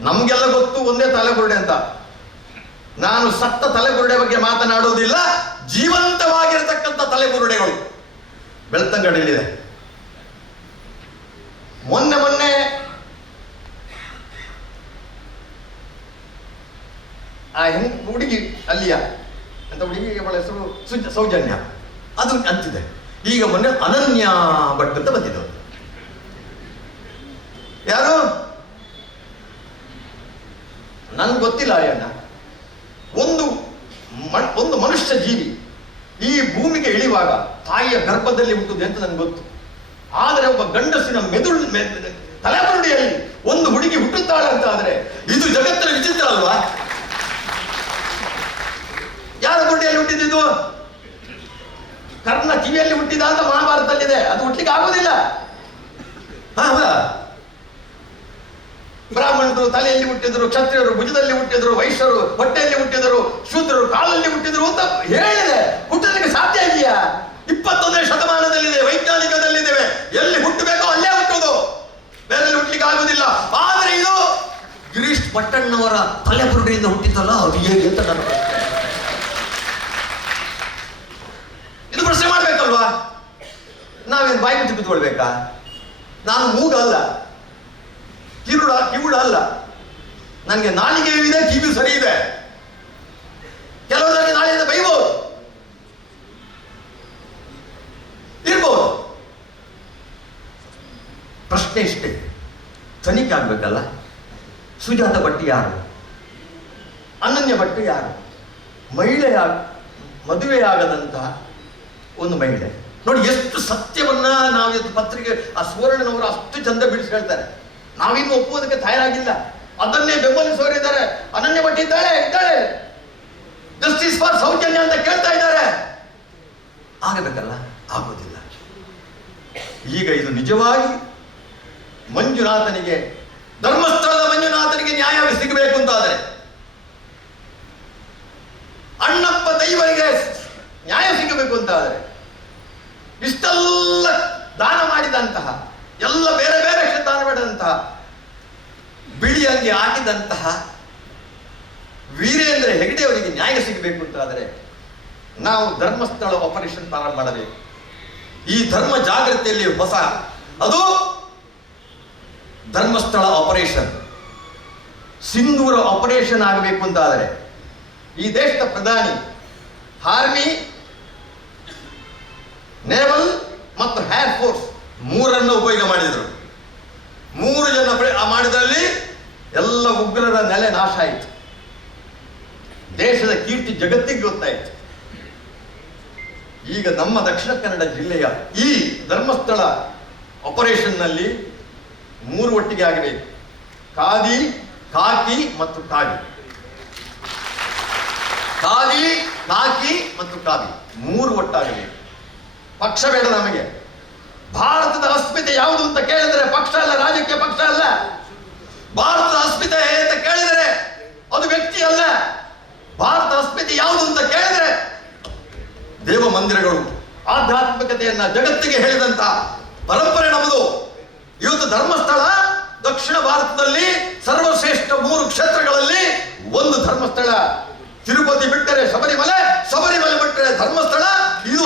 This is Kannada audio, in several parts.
ನಮ್ಗೆಲ್ಲ ಗೊತ್ತು, ಒಂದೇ ತಲೆಬುರುಡೆ ಅಂತ. ನಾನು ಸತ್ತ ತಲೆಬುರುಡೆ ಬಗ್ಗೆ ಮಾತನಾಡುವುದಿಲ್ಲ, ಜೀವಂತವಾಗಿರತಕ್ಕಂಥ ತಲೆಬುರುಡೆಗಳು. ಬೆಳ್ತಂಗಡಿಯಲ್ಲಿದೆ. ಮೊನ್ನೆ ಮೊನ್ನೆ ಆ ಹೆಂಗ್ ಹುಡುಗಿ ಅಲ್ಲಿಯ, ಅಂತ ಹುಡುಗಿ ಅವಳ ಹೆಸರು ಸುಜ ಸೌಜನ್ಯ. ಅದು ಅಂತಿದೆ. ಈಗ ಮೊನ್ನೆ ಅನನ್ಯ ಭಟ್ ಅಂತ ಬಂದಿದ್ದವರು ಯಾರು? ನನ್ಗೆ ಗೊತ್ತಿಲ್ಲ ಅಯ್ಯಣ್ಣ ಒಂದು ಒಂದು ಮನುಷ್ಯ ಜೀವಿ ಈ ಭೂಮಿಗೆ ಇಳಿವಾಗ ತಾಯಿಯ ಗರ್ಭದಲ್ಲಿ ಹುಟ್ಟುದು ಅಂತ ನನಗೆ ಗೊತ್ತು. ಆದರೆ ಒಬ್ಬ ಗಂಡಸಿನ ಮೆದುಳು ತಲೆ ತಲೆಬುರುಡಿಯಲ್ಲಿ ಒಂದು ಹುಡುಗಿ ಹುಟ್ಟುತ್ತಾಳೆ ಅಂತ ಆದ್ರೆ ಇದು ಜಗತ್ತಿನ ವಿಚಿತ್ರ ಅಲ್ವಾ? ಯಾರ ಗುಡ್ಡೆಯಲ್ಲಿ ಹುಟ್ಟಿದ್ದು ಕರ್ಣ ಕಿವಿಯಲ್ಲಿ ಹುಟ್ಟಿದ ಅಂತ ಮಹಾಭಾರತದಲ್ಲಿದೆ. ಅದು ಹುಟ್ಟಲಿಕ್ಕೆ ಆಗುದಿಲ್ಲ ಹಾ, ಬ್ರಾಹ್ಮಣರು ತಲೆಯಲ್ಲಿ ಹುಟ್ಟಿದ್ರು, ಕ್ಷತ್ರಿಯರು ಭುಜದಲ್ಲಿ ಹುಟ್ಟಿದ್ರು, ವೈಶ್ಯರು ಹೊಟ್ಟೆಯಲ್ಲಿ ಹುಟ್ಟಿದರು, ಶೂದ್ರರು ಕಾಲಲ್ಲಿ ಹುಟ್ಟಿದ್ರು ಅಂತ ಹೇಳಿದೆ. ಹುಟ್ಟಲಿಕ್ಕೆ ಸಾಧ್ಯ ಇದೆಯಾ? ಇಪ್ಪತ್ತೊಂದನೇ ಶತಮಾನದಲ್ಲಿದೆ, ವೈಜ್ಞಾನಿಕದಲ್ಲಿದ್ದೇವೆ. ಎಲ್ಲಿ ಹುಟ್ಟಬೇಕೋ ಅಲ್ಲೇ ಹುಟ್ಟುವುದು. ಬೇರೆ ಹುಟ್ಟಲಿಕ್ಕೆ ಆಗುದಿಲ್ಲ ಆದರೆ ಇದು ಗಿರೀಶ್ ಪಟ್ಟಣ್ಣವರ ತಲೆಬುರುಡೆಯಿಂದ ಹುಟ್ಟಿದ್ದಲ್ಲ ಅದು ಹೇಗೆ ಅಂತ ನಾನು ಇದು ಪ್ರಶ್ನೆ ಮಾಡ್ಬೇಕಲ್ವಾ? ನಾವೇನು ಬಾಯಿ ಕೂತ್ಕೊಳ್ಬೇಕಾ? ನಾನು ಮೂಗ ಕಿರುಡ ಕಿವುಡ ಅಲ್ಲ. ನನಗೆ ನಾಲಿಗೆಯೂ ಇದೆ, ಕಿವಿ ಸರಿ ಇದೆ. ಕೆಲವರಿಗೆ ನಾಳೆಯಿಂದ ಬೈಬಹುದು ಇರ್ಬೋದು. ಪ್ರಶ್ನೆ ಇಷ್ಟೇ. ತನಿಖೆ ಆಗ್ಬೇಕಲ್ಲ? ಸುಜಾತ ಭಟ್ಟಿ ಯಾರು? ಅನನ್ಯ ಭಟ್ಟಿ ಯಾರು? ಮಹಿಳೆಯ, ಮದುವೆಯಾಗದಂತಹ ಒಂದು ಮಹಿಳೆ. ನೋಡಿ, ಎಷ್ಟು ಸತ್ಯವನ್ನ ನಾವು ಪತ್ರಿಕೆ, ಆ ಸುವರ್ಣನವರು ಅಷ್ಟು ಚಂದ ಬಿಡಿಸಿ ಹೇಳ್ತಾರೆ ನಾವಿನ್ನು ಒಪ್ಪುವುದಕ್ಕೆ ತಯಾರಾಗಿಲ್ಲ. ಅದನ್ನೇ ಬೆಂಬಲಿಸೋರಿದ್ದಾರೆ ಅನನ್ಯ ಭಟ್ ಇದ್ದಾಳೆ ಇದ್ದಾಳೆ. ಜಸ್ಟಿಸ್ ಫಾರ್ ಸೌಜನ್ಯ ಅಂತ ಕೇಳ್ತಾ ಇದ್ದಾರೆ. ಆಗಬೇಕಲ್ಲ? ಆಗೋದಿಲ್ಲ. ಈಗ ಇದು ನಿಜವಾಗಿ ಮಂಜುನಾಥನಿಗೆ, ಧರ್ಮಸ್ಥಳದ ಮಂಜುನಾಥನಿಗೆ ನ್ಯಾಯ ಸಿಗಬೇಕು ಅಂತಾದರೆ, ಅಣ್ಣಪ್ಪ ದೈವರಿಗೆ ನ್ಯಾಯ ಸಿಗಬೇಕು ಅಂತಾದರೆ, ಇಷ್ಟೆಲ್ಲ ದಾನ ಮಾಡಿದಂತಹ, ಎಲ್ಲ ಬೇರೆ ಬೇರೆ ದಾನ ಮಾಡಿದಂತಹ ಬಿಳಿ ಆಗಿದಂತಹ ವೀರೇಂದ್ರ ಹೆಗಡೆ ಅವರಿಗೆ ನ್ಯಾಯ ಸಿಗಬೇಕು ಅಂತಾದರೆ ನಾವು ಧರ್ಮಸ್ಥಳ ಆಪರೇಷನ್ ಪ್ರಾರಂಭ ಮಾಡಬೇಕು. ಈ ಧರ್ಮ ಜಾಗೃತಿಯಲ್ಲಿ ಹೊಸ, ಅದು ಧರ್ಮಸ್ಥಳ ಆಪರೇಷನ್ ಸಿಂಧೂರ ಆಪರೇಷನ್ ಆಗಬೇಕು ಅಂತಾದರೆ ಈ ದೇಶದ ಪ್ರಧಾನಿ ಆರ್ಮಿ ನೇವಲ್ ಮತ್ತು ಏರ್ ಫೋರ್ಸ್ ಮೂರನ್ನು ಉಪಯೋಗ ಮಾಡಿದರು ಮೂರು ಜನ ಪ್ರ- ಆ ಮಾಡಿದ್ರಲ್ಲಿ ಎಲ್ಲ ಉಗ್ರರ ನೆಲೆ ನಾಶ ಆಯಿತು. ದೇಶದ ಕೀರ್ತಿ ಜಗತ್ತಿಗೆ ಗೊತ್ತಾಯಿತು. ಈಗ ನಮ್ಮ ದಕ್ಷಿಣ ಕನ್ನಡ ಜಿಲ್ಲೆಯ ಈ ಧರ್ಮಸ್ಥಳ ಆಪರೇಷನ್ನಲ್ಲಿ ಮೂರು ಒಟ್ಟಿಗೆ ಆಗಬೇಕು. ಖಾದಿ ಕಾಕಿ ಮತ್ತು ಕಾವಿ ಖಾದಿ ಕಾಕಿ ಮತ್ತು ಕಾವಿ ಮೂರು ಒಟ್ಟಾಗಬೇಕು. ಪಕ್ಷ ಬೇಡ ನಮಗೆ. ಭಾರತದ ಅಸ್ಮಿತೆ ಯಾವುದು ಅಂತ ಕೇಳಿದ್ರೆ ಪಕ್ಷ ಅಲ್ಲ, ರಾಜಕೀಯ ಪಕ್ಷ ಅಲ್ಲ. ಭಾರತದ ಅಸ್ಮಿತೆ ಅಂತ ಕೇಳಿದರೆ ಅದು ವ್ಯಕ್ತಿ ಅಲ್ಲ. ಭಾರತ ಅಸ್ಮಿತೆ ಯಾವುದು ಅಂತ ಕೇಳಿದರೆ ದೇವ ಮಂದಿರಗಳು. ಆಧ್ಯಾತ್ಮಿಕತೆಯನ್ನ ಜಗತ್ತಿಗೆ ಹೇಳಿದಂತ ಪರಂಪರೆ ನಮ್ಮದು. ಇವತ್ತು ಧರ್ಮಸ್ಥಳ ದಕ್ಷಿಣ ಭಾರತದಲ್ಲಿ ಸರ್ವಶ್ರೇಷ್ಠ ಮೂರು ಕ್ಷೇತ್ರಗಳಲ್ಲಿ ಒಂದು ಧರ್ಮಸ್ಥಳ. ತಿರುಪತಿ ಬಿಟ್ಟರೆ ಶಬರಿಮಲೆ ಶಬರಿಮಲೆ ಬಿಟ್ಟರೆ ಧರ್ಮಸ್ಥಳ. ಇದು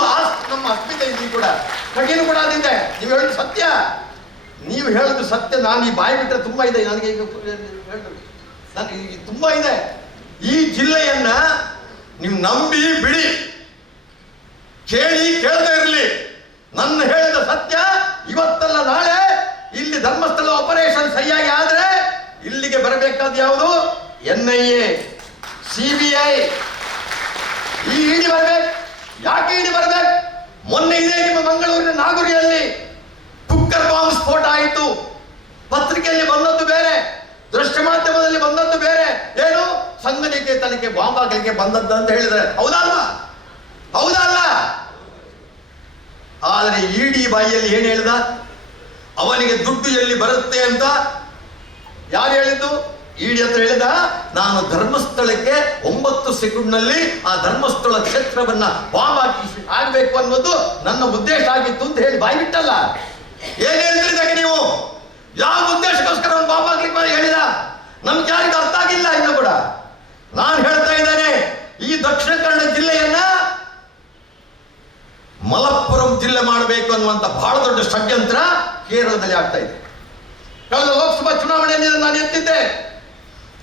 ನಮ್ಮ ಅಸ್ಮಿತೆ ಇಲ್ಲಿ ಕೂಡ. ಕಠಿಣ ಕೂಡ ಅದಿದೆ ನೀವು ಹೇಳಿ ಸತ್ಯ. ನೀವು ಹೇಳೋದು ಸತ್ಯ, ನಾನು ಈ ಬಾಯಿ ಬಿಟ್ಟರೆ ತುಂಬಾ ಇದೆ. ನನಗೆ ಈಗ ನನಗೆ ಈಗ ತುಂಬಾ ಇದೆ. ಈ ಜಿಲ್ಲೆಯನ್ನ ನೀವು ನಂಬಿ ಬಿಡಿ. ಕೇಳಿ ಕೇಳದೇ ಇರಲಿ. ನನ್ನ ಹೇಳಿದ ಸತ್ಯ ಇವತ್ತಲ್ಲ, ನಾಳೆ ಇಲ್ಲಿ ಧರ್ಮಸ್ಥಳ ಆಪರೇಷನ್ ಸರಿಯಾಗಿ ಆದ್ರೆ ಇಲ್ಲಿಗೆ ಬರಬೇಕಾದ ಯಾವುದು? N I A, C B I. ಈ ಇಡಿ ಬರ್ಬೇಕು. ಯಾಕೆ ಇಡಿ ಬರ್ಬೇಕು? ಮೊನ್ನೆ ಇದೆ ನಿಮ್ಮ ಮಂಗಳೂರಿನ ನಾಗುರಿಯಲ್ಲಿ ಕುಕ್ಕರ್ ಬಾಂಬ್ ಸ್ಫೋಟ ಆಯಿತು ಪತ್ರಿಕೆಯಲ್ಲಿ ಬಂದದ್ದು ಬೇರೆ ದೃಶ್ಯ ಮಾಧ್ಯಮದಲ್ಲಿ ಬಂದದ್ದು ಬೇರೆ ಸಂಗನಿಕೆ ಬಾಂಬಾಕಲಿಕ್ಕೆ ಬಂದದ್ದು ಅಂತ ಹೇಳಿದ್ರೆ, ಹೌದಲ್ವಾ? ಹೌದಲ್ಲ? ಆದರೆ ಇಡಿ ಬಾಯಿಯಲ್ಲಿ ಏನು ಹೇಳಿದ? ಅವನಿಗೆ ದುಡ್ಡು ಎಲ್ಲಿ ಬರುತ್ತೆ ಅಂತ ಯಾರು ಹೇಳಿದ್ದು? ಇಡಿ ಅಂತ ಹೇಳಿದ? ನಾನು ಧರ್ಮಸ್ಥಳಕ್ಕೆ ಒಂಬತ್ತು ಸೆಕೆಂಡ್ನಲ್ಲಿ ಆ ಧರ್ಮಸ್ಥಳ ಕ್ಷೇತ್ರವನ್ನ ಬಾಂಬ್ ಆಗಬೇಕು ಅನ್ನೋದು ನನ್ನ ಉದ್ದೇಶ ಆಗಿತ್ತು ಅಂತ ಹೇಳಿ ಬಾಯಿ ಬಿಟ್ಟಲ್ಲ. ಏನ್ ಹೇಳ್ತಿದ್ದಾಗ ನೀವು? ಯಾವ ಉದ್ದೇಶಕ್ಕೋಸ್ಕರ ಬಾಂಬ್ ಹಾಕ್ಲಿಕ್ಕೆ ಹೇಳಿದ? ನಮ್ಗೆ ನಾನು ಹೇಳ್ತಾ ಇದ್ದೇನೆ, ಈ ದಕ್ಷಿಣ ಕನ್ನಡ ಜಿಲ್ಲೆಯನ್ನ ಮಲಪ್ಪುರಂ ಜಿಲ್ಲೆ ಮಾಡಬೇಕು ಅನ್ನುವಂಥ ಬಹಳ ದೊಡ್ಡ ಷಡ್ಯಂತ್ರ ಕೇರಳದಲ್ಲಿ ಆಗ್ತಾ ಇದೆ. ಕಳೆದ ಲೋಕಸಭಾ ಚುನಾವಣೆಯಲ್ಲಿ ನಾನು ಎತ್ತಿದ್ದೆ.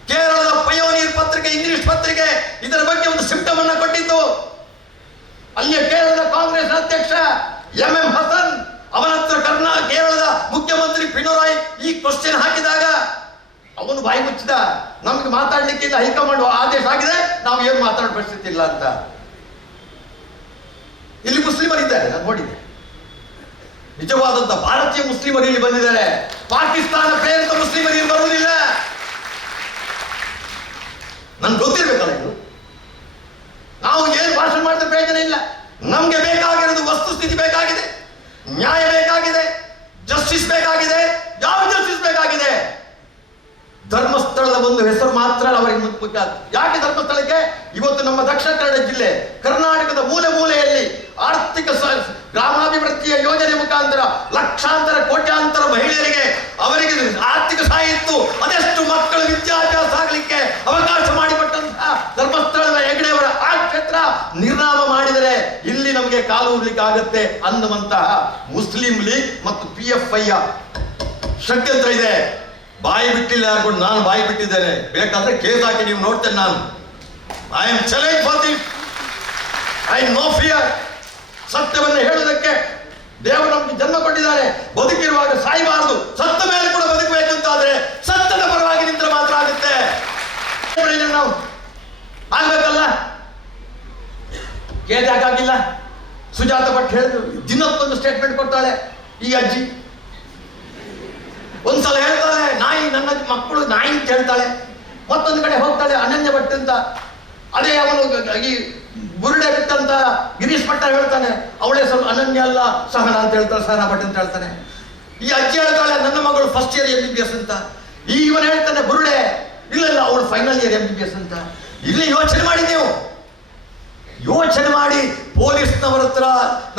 ಕೇರಳದ ಪಯೋನೀರ್ ಪತ್ರಿಕೆ, ಇಂಗ್ಲಿಷ್ ಪತ್ರಿಕೆ, ಇದರ ಬಗ್ಗೆ ಒಂದು ಸಿಂಟಮನ್ನು ಕೊಟ್ಟಿತ್ತು. ಅಲ್ಲಿಯ ಕೇರಳದ ಕಾಂಗ್ರೆಸ್ ಅಧ್ಯಕ್ಷ ಎಂ ಎಂ ಹಸನ್ ಅವನತ್ರ ಕರ್ನಾಟಕ ಕೇರಳದ ಮುಖ್ಯಮಂತ್ರಿ ಪಿಣರಾಯ್ ಈ ಕ್ವಶನ್ ಹಾಕಿದಾಗ ಅವನು ಬಾಯಿ ಮುಚ್ಚಿದ. ನಮ್ಗೆ ಮಾತಾಡ್ಲಿಕ್ಕಿಲ್ಲ ಹೈಕಮಾಂಡ್ ಆದೇಶ ಆಗಿದೆ. ನಾವು ಏನು ಮಾತಾಡೋ ಪರಿಸ್ಥಿತಿ ಇಲ್ಲ ಅಂತ. ಇಲ್ಲಿ ಮುಸ್ಲಿಮರಿದ್ದಾರೆ ನಾನು ನೋಡಿದೆ. ನಿಜವಾದಂತ ಭಾರತೀಯ ಮುಸ್ಲಿಮರು ಇಲ್ಲಿ ಬಂದಿದ್ದಾರೆ. ಪಾಕಿಸ್ತಾನ ಪ್ರೇರಿತ ಮುಸ್ಲಿಮರು ಇಲ್ಲಿ ಬರುವುದಿಲ್ಲ. ನನ್ಗೆ ಗೊತ್ತಿರ್ಬೇಕಲ್ಲ ಇದು? ನಾವು ಏನು ಭಾಷಣ ಮಾಡಿದ್ರೆ ಪ್ರಯೋಜನ ಇಲ್ಲ. ನಮ್ಗೆ ಬೇಕಾಗಿರೋದು ವಸ್ತುಸ್ಥಿತಿ ಬೇಕಾಗಿದೆ. ನ್ಯಾಯ ಬೇಕಾಗಿದೆ. ಜಸ್ಟಿಸ್ ಬೇಕಾಗಿದೆ ಯಾವ ಜಸ್ಟಿಸ್ ಬೇಕಾಗಿದೆ ಒಂದು ಹೆಸರು ಮಾತ್ರ ಅವರಿಗೆ ಮುಖ್ಯ. ಯಾಕೆ ಧರ್ಮಸ್ಥಳಕ್ಕೆ ಇವತ್ತು ನಮ್ಮ ದಕ್ಷಿಣ ಕನ್ನಡ ಜಿಲ್ಲೆ, ಕರ್ನಾಟಕದ ಮೂಲೆ ಮೂಲೆಯಲ್ಲಿ ಆರ್ಥಿಕ ಗ್ರಾಮಾಭಿವೃದ್ಧಿಯ ಯೋಜನೆ ಮುಖಾಂತರ ಲಕ್ಷಾಂತರ, ಕೋಟ್ಯಾಂತರ ಮಹಿಳೆಯರಿಗೆ ಅವರಿಗೆ ಆರ್ಥಿಕ ಸಹಾಯ ಇತ್ತು ಅದೆಷ್ಟು ಮಕ್ಕಳು ವಿದ್ಯಾಭ್ಯಾಸ ಆಗಲಿಕ್ಕೆ ಅವಕಾಶ ಮಾಡಿಕೊಟ್ಟಂತಹ ಧರ್ಮಸ್ಥಳದ ಹೆಗಡೆಯವರ ಆ ಕ್ಷೇತ್ರ ನಿರ್ನಾಮ ಮಾಡಿದರೆ ಇಲ್ಲಿ ನಮಗೆ ಕಾಲು ಆಗುತ್ತೆ ಆಗತ್ತೆ ಅನ್ನುವಂತಹ ಮುಸ್ಲಿಂ ಲೀಗ್ ಮತ್ತು ಪಿ ಎಫ್ ಐ ಷಡ್ಯಂತ್ರ ಇದೆ ಬಾಯಿ ಬಿಟ್ಟಿಲ್ಲ ಅನ್ಕೊಂಡು ನಾನು ಬಾಯಿ ಬಿಟ್ಟಿದ್ದೇನೆ. ಬೇಕಾದ್ರೆ ಕೇಸ್ ಹಾಕಿ ನೀವು ನೋಡ್ತೇನೆ ನಾನು. I am challenge for this I no fear ಸತ್ಯವನ್ನು ಹೇಳುವುದಕ್ಕೆ ದೇವರು ನಮ್ಗೆ ಜನ್ಮ ಕೊಟ್ಟಿದ್ದಾರೆ. ಬದುಕಿರುವಾಗ ಸಾಯಬಾರದು. ಸತ್ತ ಮೇಲೆ ಕೂಡ ಬದುಕಬೇಕು ಅಂತ ಅಂತಾದ್ರೆ ಸತ್ಯದ ಪರವಾಗಿ ನಿಂತರೆ ಮಾತ್ರ ಆಗುತ್ತೆ. ನಾವು ಆಗ್ಬೇಕಲ್ಲ? ಕೇಜ್ ಯಾಕಾಗಿಲ್ಲ ಸುಜಾತ ಭಟ್ ಹೇಳಿದ್ರು. ದಿನಕ್ಕೊಂದು ಸ್ಟೇಟ್ಮೆಂಟ್ ಕೊಡ್ತಾಳೆ ಈ ಅಜ್ಜಿ. ಒಂದ್ಸಲ ಹೇಳ್ತಾಳೆ, ನಾಯಿ ನನ್ನ ಮಕ್ಕಳು, ನಾಯಿ ಅಂತ ಹೇಳ್ತಾಳೆ. ಮತ್ತೊಂದು ಕಡೆ ಹೋಗ್ತಾಳೆ, ಅನನ್ಯ ಭಟ್ ಅಂತ. ಅದೇ ಅವನು ಈ ಬುರುಡೆ ಬಿಟ್ಟಂತ ಗಿರೀಶ್ ಭಟ್ಟ ಹೇಳ್ತಾನೆ. ಅವಳೇ ಸ್ವಲ್ಪ ಅನನ್ಯ ಅಲ್ಲ, ಸಹನ ಅಂತ ಹೇಳ್ತಾಳೆ, ಸಹನ ಭಟ್ ಅಂತ ಹೇಳ್ತಾನೆ. ಈ ಅಜ್ಜಿ ಹೇಳ್ತಾಳೆ, ನನ್ನ ಮಗಳು first year M B B S ಅಂತ. ಈ ಇವನು ಹೇಳ್ತಾನೆ ಬುರುಡೆ ಇಲ್ಲ ಇಲ್ಲ ಅವಳು final year M B B S ಅಂತ. ಇಲ್ಲಿ ಯೋಚನೆ ಮಾಡಿ ನೀವು. ಯೋಚನೆ ಮಾಡಿ, ಪೊಲೀಸ್ನವರ ಹತ್ರ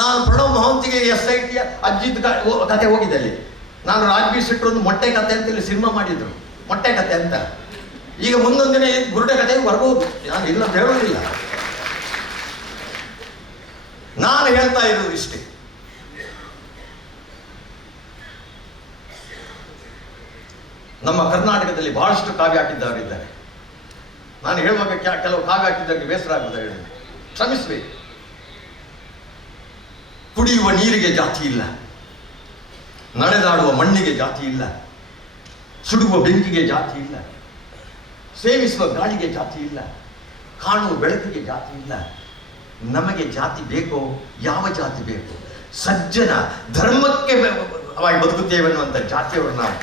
ನಾನು ಪ್ರಣವ್ ಮಹಂತಿಗೆ ಎಸ್ ಐ ಟಿ ಅಜ್ಜಿದ ಕತೆ ಹೋಗಿದೆ ಅಲ್ಲಿ. ನಾನು ರಾಜ್ಬಿ ಶೆಟ್ರು ಒಂದು ಮೊಟ್ಟೆ ಕತೆ ಅಂತ ಇಲ್ಲಿ ಸಿನಿಮಾ ಮಾಡಿದ್ರು. ಮೊಟ್ಟೆ ಕತೆ ಅಂತ. ಈಗ ಮುಂದೊಂದಿನ ಗುರುಡೆ ಕತೆ ಬರ್ಬೋದು. ನಾನು ಇಲ್ಲ ಹೇಳೋದಿಲ್ಲ. ನಾನು ಹೇಳ್ತಾ ಇರೋದು ಇಷ್ಟೇ. ನಮ್ಮ ಕರ್ನಾಟಕದಲ್ಲಿ ಬಹಳಷ್ಟು ಕಾವ್ಯ ಹಾಕಿದ್ದವರಿದ್ದಾರೆ ನಾನು ಹೇಳುವಾಗ ಕೆಲವು ಕಾವ್ಯ ಹಾಕಿದ್ದವರಿಗೆ ಬೇಸರ ಹೇಳಿ. ಕ್ಷಮಿಸಬೇಕು ಕುಡಿಯುವ ನೀರಿಗೆ ಜಾತಿ ಇಲ್ಲ. ನಡೆದಾಡುವ ಮಣ್ಣಿಗೆ ಜಾತಿ ಇಲ್ಲ, ಸುಡುವ ಬೆಂಕಿಗೆ ಜಾತಿ ಇಲ್ಲ, ಸೇವಿಸುವ ಗಾಳಿಗೆ ಜಾತಿ ಇಲ್ಲ, ಕಾಣುವ ಬೆಳಕಿಗೆ ಜಾತಿ ಇಲ್ಲ. ನಮಗೆ ಜಾತಿ ಬೇಕೋ, ಯಾವ ಜಾತಿ ಬೇಕು? ಸಜ್ಜನ ಧರ್ಮಕ್ಕೆ ಅವಾಗಿ ಬದುಕುತ್ತೇವೆ ಅನ್ನುವಂಥ ಜಾತಿಯವರು ನಾವು.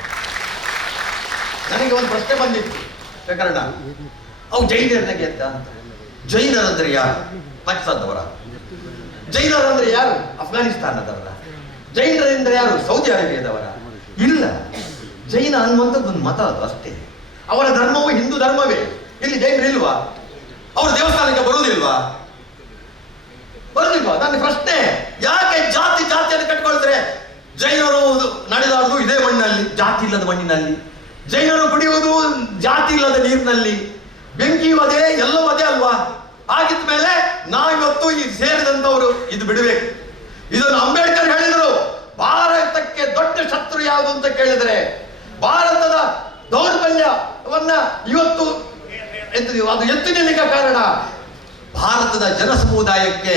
ನನಗೆ ಒಂದು ಪ್ರಶ್ನೆ ಬಂದಿತ್ತು, ಪ್ರಕರಣ. ಅವು ಜೈನರನಿಗೆ ಅಂತ ಅಂತ. ಜೈನರಂದ್ರೆ ಯಾರು? ಪಾಕಿಸ್ತಾನದವರ? ಜೈನರಂದ್ರೆ ಯಾರು? ಅಫ್ಘಾನಿಸ್ತಾನದವರ? ಜೈನರೆಂದ್ರೆ ಯಾರು? ಸೌದಿ ಅರೇಬಿಯಾದವರ? ಇಲ್ಲ. ಜೈನ ಅನ್ನುವಂಥದ್ದು ಒಂದು ಮತ ಅದು ಅಷ್ಟೇ. ಅವರ ಧರ್ಮವು ಹಿಂದೂ ಧರ್ಮವೇ. ಇಲ್ಲಿ ಜೈನರು ಇಲ್ವಾ? ಅವರು ದೇವಸ್ಥಾನಕ್ಕೆ ಬರುವುದಿಲ್ವಾ? ಬರುದಿಲ್ವಾ? ನನ್ನ ಪ್ರಶ್ನೆ, ಯಾಕೆ ಜಾತಿ ಜಾತಿಯನ್ನು ಕಟ್ಕೊಳ್ತಾರೆ? ಜೈನರು ನಡೆದಾಡುದು ಇದೇ ಮಣ್ಣಿನಲ್ಲಿ ಜಾತಿ ಇಲ್ಲದ ಮಣ್ಣಿನಲ್ಲಿ. ಜೈನರು ಕುಡಿಯುವುದು ಜಾತಿ ಇಲ್ಲದ ನೀರಿನಲ್ಲಿ. ಬೆಂಕಿಯು ಅದೇ ಎಲ್ಲವೂ ಅದೇ ಅಲ್ವಾ? ಆಗಿದ ಮೇಲೆ ನಾವಿವತ್ತು ಈ ಸೇರಿದಂತವರು ಇದು ಬಿಡಬೇಕು. ಇದನ್ನು ಅಂಬೇಡ್ಕರ್ ಹೇಳಿದರು ಭಾರತಕ್ಕೆ ದೊಡ್ಡ ಶತ್ರು ಯಾವುದು ಅಂತ ಕೇಳಿದರೆ ಭಾರತದ ದೌರ್ಬಲ್ಯವನ್ನ ಇವತ್ತು ಅದು ಎತ್ತು ನಿಲ್ಲಿಕ ಕಾರಣ ಭಾರತದ ಜನ ಸಮುದಾಯಕ್ಕೆ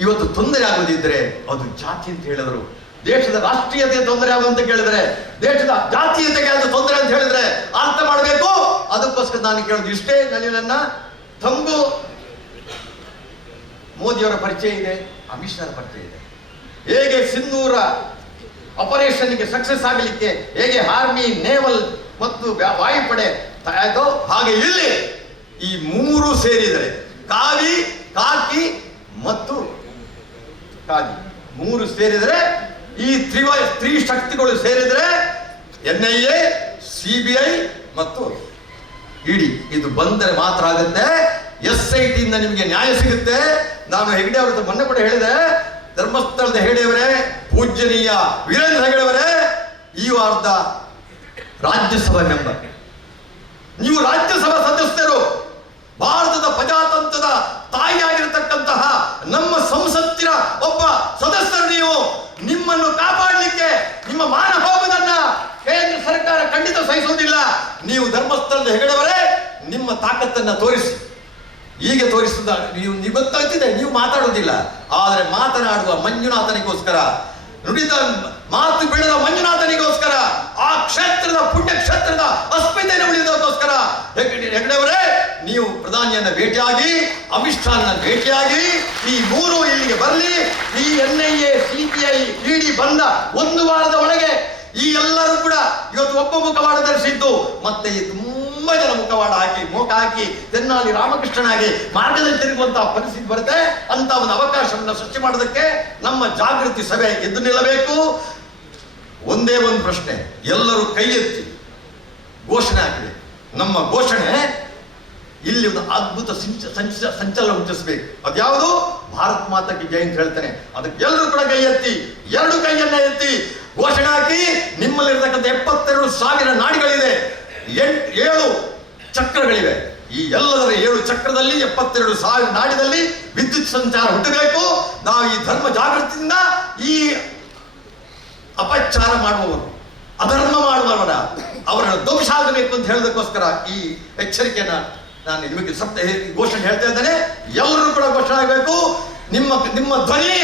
ಇವತ್ತು ತೊಂದರೆ ಆಗುದಿದ್ರೆ ಅದು ಜಾತಿ ಅಂತ ಹೇಳಿದರು. ದೇಶದ ರಾಷ್ಟ್ರೀಯತೆ ತೊಂದರೆ ಆಗುವಂತ ಕೇಳಿದ್ರೆ, ದೇಶದ ಜಾತೀಯತೆಗೆ ಅದು ತೊಂದರೆ ಅಂತ ಹೇಳಿದ್ರೆ ಅರ್ಥ ಮಾಡಬೇಕು? ಅದಕ್ಕೋಸ್ಕರ ನಾನು ಕೇಳೋದು ಇಷ್ಟೇ, ನನಗೆ ನನ್ನ ತಂಗು ಮೋದಿಯವರ ಪರಿಚಯ ಇದೆ ಅಮಿತ್ ಶಾ ಪರಿಚಯ ಇದೆ. ಹೇಗೆ ಸಿಂಧೂರ ಆಪರೇಷನ್ಗೆ ಸಕ್ಸಸ್ ಆಗಲಿಕ್ಕೆ ಹೇಗೆ ಆರ್ಮಿ ನೇವಲ್ ಮತ್ತು ವ್ಯಾ- ವಾಯುಪಡೆ ತಯಾರೋ ಹಾಗೆ ಇಲ್ಲಿ ಈ ಮೂರು ಸೇರಿದರೆ ಕಾವಿ, ಕಾಕಿ ಮತ್ತು ಕಾಗಿ. ಮೂರು ಸೇರಿದರೆ ಈ ತ್ರಿವ, ತ್ರಿ ಶಕ್ತಿಗಳು ಸೇರಿದರೆ N I A, C B I ಮತ್ತು ಇಡಿ ಇದು ಬಂದರೆ ಮಾತ್ರ ಆಗುತ್ತೆ. ಎಸ್ ಐ ಟಿಯಿಂದ ನಿಮಗೆ ನ್ಯಾಯ ಸಿಗುತ್ತೆ. ನಾನು ಹೆಗ್ಡೆ ಅವ್ರದ್ದು ಮೊನ್ನೆ ಕೂಡ ಹೇಳಿದೆ ಧರ್ಮಸ್ಥಳದ ಹೆಗಡೆಯವರೇ, ಪೂಜ್ಯನೀಯ ವೀರೇಂದ್ರ ಹೆಗಡೆಯವರೇ, ಈ ವಾರದ ರಾಜ್ಯಸಭಾ ಮೆಂಬರ್. ನೀವು ರಾಜ್ಯಸಭಾ ಸದಸ್ಯರು, ಭಾರತದ ಪ್ರಜಾತಂತ್ರದ ತಾಯಿಯಾಗಿರತಕ್ಕಂತಹ ನಮ್ಮ ಸಂಸತ್ತಿನ ಒಬ್ಬ ಸದಸ್ಯರು ನೀವು, ನಿಮ್ಮನ್ನು ಕಾಪಾಡಲಿಕ್ಕೆ ನಿಮ್ಮ ಮಾನ ಹೋಗುವುದನ್ನ ಕೇಂದ್ರ ಸರ್ಕಾರ ಖಂಡಿತ ಸಹಿಸುವುದಿಲ್ಲ. ನೀವು ಧರ್ಮಸ್ಥಳದ ಹೆಗಡೆಯವರೇ, ನಿಮ್ಮ ತಾಕತ್ತನ್ನು ತೋರಿಸಿ. ಈಗ ತೋರಿಸುತ್ತ ನೀವು ನೀವು ನೀವು ಮಾತಾಡುವುದಿಲ್ಲ. ಆದರೆ ಮಾತನಾಡುವ ಮಂಜುನಾಥನಿಗೋಸ್ಕರ, ನುಡಿದ ಮಾತು ಬಿಡದ ಮಂಜುನಾಥನಿಗೋಸ್ಕರ, ಆ ಕ್ಷೇತ್ರದ ಪುಣ್ಯ ಕ್ಷೇತ್ರದ ಅಸ್ಮಿತೆಯನ್ನು ಉಳಿದೋಸ್ಕರ ಹೆಗ್ಡೆಯವರೇ ನೀವು ಪ್ರಧಾನಿಯನ್ನ ಭೇಟಿಯಾಗಿ ಅಮಿತ್ ಭೇಟಿಯಾಗಿ, ಈ ಮೂರು ಇಲ್ಲಿಗೆ ಬರಲಿ. ಈ N I A CBI, ED ಬಂದ ಒಂದು ವಾರದ ಒಳಗೆ ಈ ಎಲ್ಲರೂ ಕೂಡ ಇವತ್ತು ಒಬ್ಬ ಮುಖವಾಡ ಧರಿಸಿದ್ದು ಮತ್ತೆ ಈ ತುಂಬಾ ಜನ ಮುಖವಾಡ ಹಾಕಿ ಮೋಕ ಹಾಕಿ ತೆನ್ನಾಲಿ ರಾಮಕೃಷ್ಣನಾಗಿ ಮಾರ್ಗದಲ್ಲಿ ತಿರುಗುವಂತಹ ಪರಿಸ್ಥಿತಿ ಬರುತ್ತೆ. ಅಂತ ಒಂದು ಅವಕಾಶವನ್ನು ಸೃಷ್ಟಿ ಮಾಡೋದಕ್ಕೆ ನಮ್ಮ ಜಾಗೃತಿ ಸಭೆ ಎದ್ದು ನಿಲ್ಲಬೇಕು. ಒಂದೇ ಒಂದು ಪ್ರಶ್ನೆ, ಎಲ್ಲರೂ ಕೈ ಎತ್ತಿ ಘೋಷಣೆ ಆಗಿದೆ ನಮ್ಮ ಘೋಷಣೆ ಇಲ್ಲಿ ಒಂದು ಅದ್ಭುತ ಸಂಚ ಸಂಚ, ಸಂಚಲನ ಹುಟ್ಟಿಸ್ಬೇಕು ಅದ್ಯಾವುದು? ಭಾರತ್ ಮಾತಕ್ಕೆ ಜೈ ಅಂತ ಹೇಳ್ತಾನೆ. ಅದಕ್ಕೆ ಎಲ್ಲರೂ ಕೂಡ ಕೈ ಎತ್ತಿ, ಎರಡು ಕೈಯನ್ನ ಎತ್ತಿ ಘೋಷಣೆ ಹಾಕಿ, ನಿಮ್ಮಲ್ಲಿರ್ತಕ್ಕಂಥ ಎಪ್ಪತ್ತೆರಡು ಸಾವಿರ ನಾಡಿಗಳಿದೆ. ಎಂಟ್, ಏಳು ಚಕ್ರಗಳಿವೆ. ಈ ಎಲ್ಲದರ ಏಳು ಚಕ್ರದಲ್ಲಿ ಎಪ್ಪತ್ತೆರಡು ಸಾವಿರ ನಾಡಿನಲ್ಲಿ ವಿದ್ಯುತ್ ಸಂಚಾರ ಹುಟ್ಟಬೇಕು. ನಾವು ಈ ಧರ್ಮ ಜಾಗೃತಿಯಿಂದ ಈ ಅಪಚಾರ ಮಾಡುವವರು, ಅಧರ್ಮ ಮಾಡುವವರ, ಅವರನ್ನು ದೋಷ ಆಗಬೇಕು ಅಂತ ಹೇಳೋದಕ್ಕೋಸ್ಕರ ಈ ಎಚ್ಚರಿಕೆಯನ್ನ ನಾನು ನಿಮಗೆ ಸತ್ಯ ಘೋಷಣೆ ಹೇಳ್ತಾ ಇದ್ದೇನೆ. ಎಲ್ಲರೂ ಕೂಡ ಘೋಷಣೆ ಆಗಬೇಕು. ನಿಮ್ಮ ನಿಮ್ಮ ಧ್ವನಿ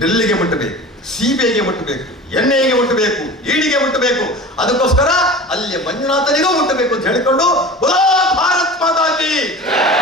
ಡೆಲ್ಲಿಗೆ ಮುಟ್ಟಬೇಕು, ಸಿಬಿಐಗೆ ಮುಟ್ಟಬೇಕು. ಎನ್ ಹುಟ್ಟಬೇಕು ಈಡಿಗೆ ಹುಟ್ಟಬೇಕು ಅದಕ್ಕೋಸ್ಕರ ಅಲ್ಲಿ ಮಂಜುನಾಥನಿಗೂ ಹುಟ್ಟಬೇಕು ಅಂತ ಹೇಳಿಕೊಂಡು "ಬೋಲೋ ಭಾರತ್ ಮಾತಾ ಕಿ.